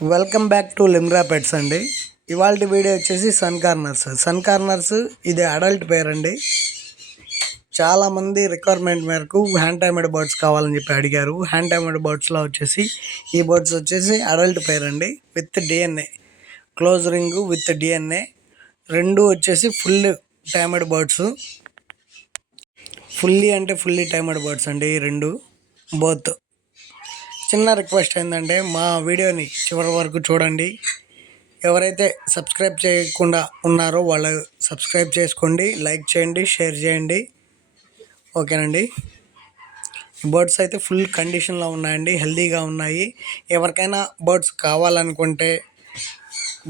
Welcome back to Limra pets అండి. ఇవాళ video వచ్చేసి సన్ కార్నర్స్ ఇది అడల్ట్ పేర్ అండి. చాలామంది రిక్వైర్మెంట్ మేరకు హ్యాండ్ టైమ్డ్ బర్డ్స్ కావాలని చెప్పి అడిగారు. హ్యాండ్ టైమ్డ్ బర్డ్స్లో వచ్చేసి ఈ బర్డ్స్ వచ్చేసి అడల్ట్ పేర్ అండి, with DNA, close ring with DNA. రెండు వచ్చేసి full timed birds, fully timed birds అండి ఈ రెండు బోత్. చిన్న రిక్వెస్ట్ ఏంటంటే మా వీడియోని చివరి వరకు చూడండి. ఎవరైతే సబ్స్క్రైబ్ చేయకుండా ఉన్నారో వాళ్ళు సబ్స్క్రైబ్ చేసుకోండి, లైక్ చేయండి, షేర్ చేయండి. ఓకేనండి. బర్డ్స్ అయితే ఫుల్ కండిషన్లో ఉన్నాయండి, హెల్తీగా ఉన్నాయి. ఎవరికైనా బర్డ్స్ కావాలనుకుంటే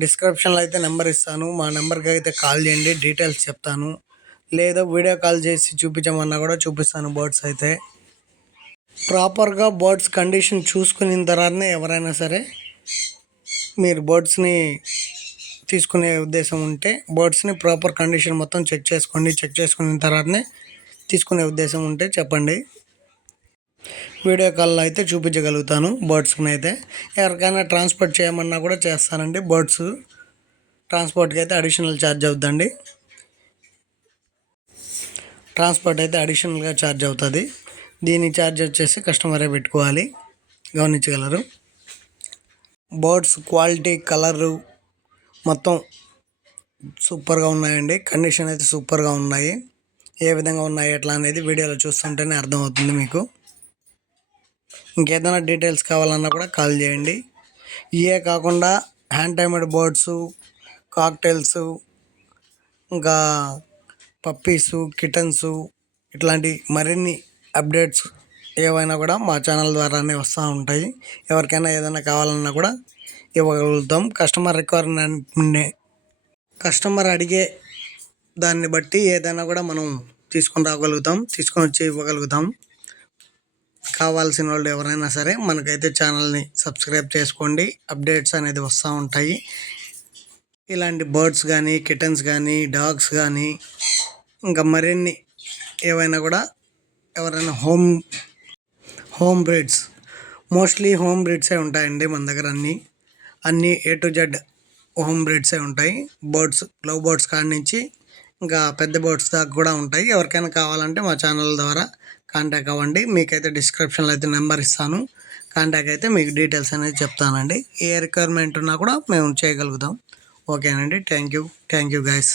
డిస్క్రిప్షన్లో అయితే నెంబర్ ఇస్తాను, మా నెంబర్కి అయితే కాల్ చేయండి, డీటెయిల్స్ చెప్తాను. లేదా వీడియో కాల్ చేసి చూపించమన్నా కూడా చూపిస్తాను. బర్డ్స్ అయితే ప్రాపర్గా బర్డ్స్ కండిషన్ చూసుకున్న తర్వాతనే ఎవరైనా సరే మీరు బర్డ్స్ని తీసుకునే ఉద్దేశం ఉంటే బర్డ్స్ని ప్రాపర్ కండిషన్ మొత్తం చెక్ చేసుకోండి. చెక్ చేసుకున్న తర్వాతనే తీసుకునే ఉద్దేశం ఉంటే చెప్పండి, వీడియో కాల్లో అయితే చూపించగలుగుతాను. బర్డ్స్ని అయితే ఎవరికైనా ట్రాన్స్పోర్ట్ చేయమన్నా కూడా చేస్తానండి. బర్డ్స్ ట్రాన్స్పోర్ట్కి అయితే అడిషనల్ ఛార్జ్ అవుతుందండి. ట్రాన్స్పోర్ట్ అయితే అడిషనల్గా ఛార్జ్ అవుతుంది. దీని ఛార్జ్ వచ్చేసి కస్టమరే పెట్టుకోవాలి, గమనించగలరు. బర్డ్స్ క్వాలిటీ, కలరు మొత్తం సూపర్గా ఉన్నాయండి. కండిషన్ అయితే సూపర్గా ఉన్నాయి. ఏ విధంగా ఉన్నాయి ఎట్లా అనేది వీడియోలో చూస్తుంటేనే అర్థమవుతుంది మీకు. ఇంకేదైనా డీటెయిల్స్ కావాలన్నా కూడా కాల్ చేయండి. ఇవే కాకుండా హ్యాండ్ టైమ్డ్ బర్డ్స్, కాక్టైల్స్, ఇంకా పప్పీసు, కిటన్స్, ఇట్లాంటి మరిన్ని అప్డేట్స్ ఏవైనా కూడా మా ఛానల్ ద్వారానే వస్తూ ఉంటాయి. ఎవరికైనా ఏదైనా కావాలన్నా కూడా ఇవ్వగలుగుతాం. కస్టమర్ అడిగే దాన్ని బట్టి ఏదైనా కూడా మనం తీసుకొని వచ్చి ఇవ్వగలుగుతాం. కావాల్సిన వాళ్ళు ఎవరైనా సరే మనకైతే ఛానల్ని సబ్స్క్రైబ్ చేసుకోండి, అప్డేట్స్ అనేది వస్తూ ఉంటాయి. ఇలాంటి బర్డ్స్ కానీ, కిటన్స్ కానీ, డాగ్స్ కానీ, ఇంకా మరిన్ని ఏవైనా కూడా ఎవరైనా హోమ్ బ్రీడ్స్, మోస్ట్లీ హోమ్ బ్రీడ్సే ఉంటాయండి మన దగ్గర. అన్నీ A to Z హోమ్ బ్రీడ్సే ఉంటాయి. బర్డ్స్, లవ్ బర్డ్స్ కాడి నుంచి ఇంకా పెద్ద బర్డ్స్ దాకా కూడా ఉంటాయి. ఎవరికైనా కావాలంటే మా ఛానల్ ద్వారా కాంటాక్ట్ అవ్వండి. మీకైతే డిస్క్రిప్షన్లో అయితే నెంబర్ ఇస్తాను, కాంటాక్ట్ అయితే మీకు డీటెయిల్స్ అనేది చెప్తానండి. ఏ రిక్వైర్మెంట్ ఉన్నా కూడా మేము చేయగలుగుతాం. ఓకేనండి. Thank you guys.